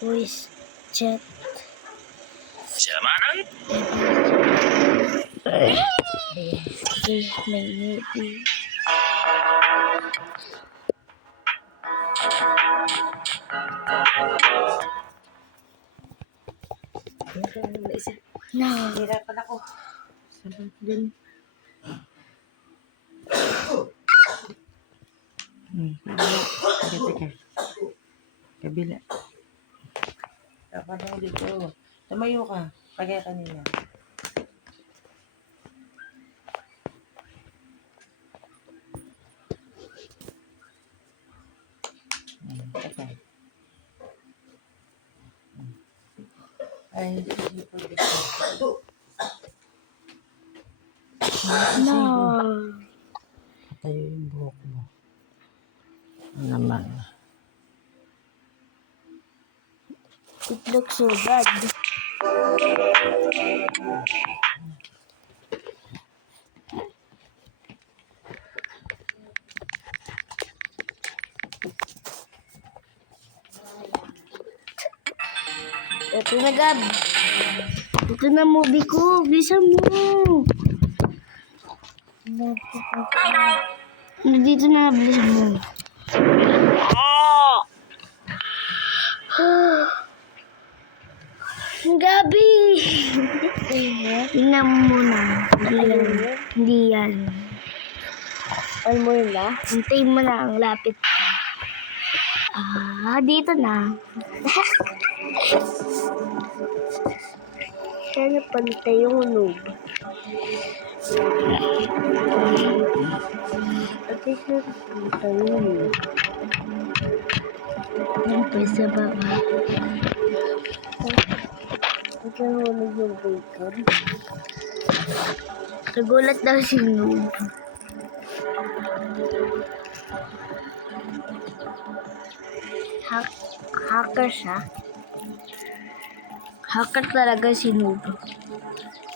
voice chat. There's my maybe. No. Hirapan ako. Sabang din. Teka. Kabila. Dapat ako dito. Tumayo ka. Kagaya kanina. Teka. Ay, hindi po dito. No. Patayo yung buhok mo. Ano naman? It looks so bad. Ito na, Gab. Ito na movie ko. Bisa mo. Dito na, bisa mo. Gabi! Tingnan mo muna. Hindi yan. Ay mo yun na? Hintayin mo na ang lapit. Dito na. Sana pantay yung noob. Ate, sana pantay yung noob. Yan pa sa baba. Ito na ulit yung bacon. Nagulat daw si noob. Hacker siya. Hacker talaga si noob.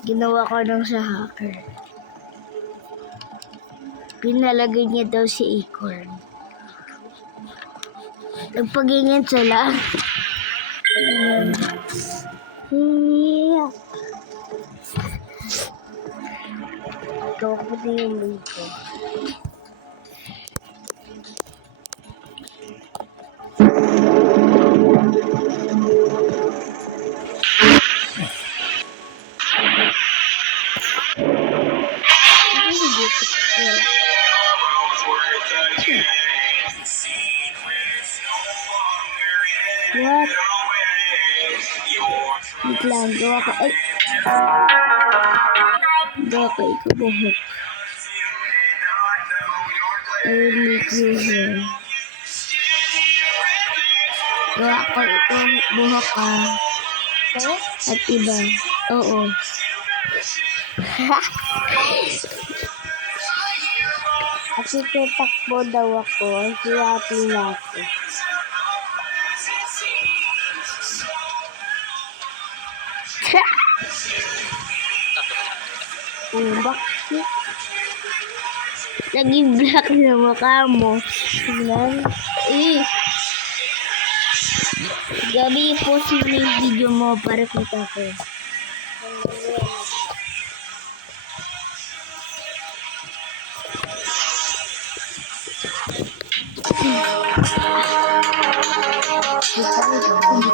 Ginawa ko lang sa hacker. Pinalagay niya daw si Acorn. Nagpagingin sila. Ito ko din yung dito. What? Wait lang, gawa ko. Ay! Gawa ko ito buhok. I will make you hair. Gawa ko ito buhok ka. At iba. Oo. At itatakbo daw ako. Siyapin na ako. Bakit? Naging black na mukha mo. Tignan. Gabi, post mo na yung video mo para kita ko. Hindi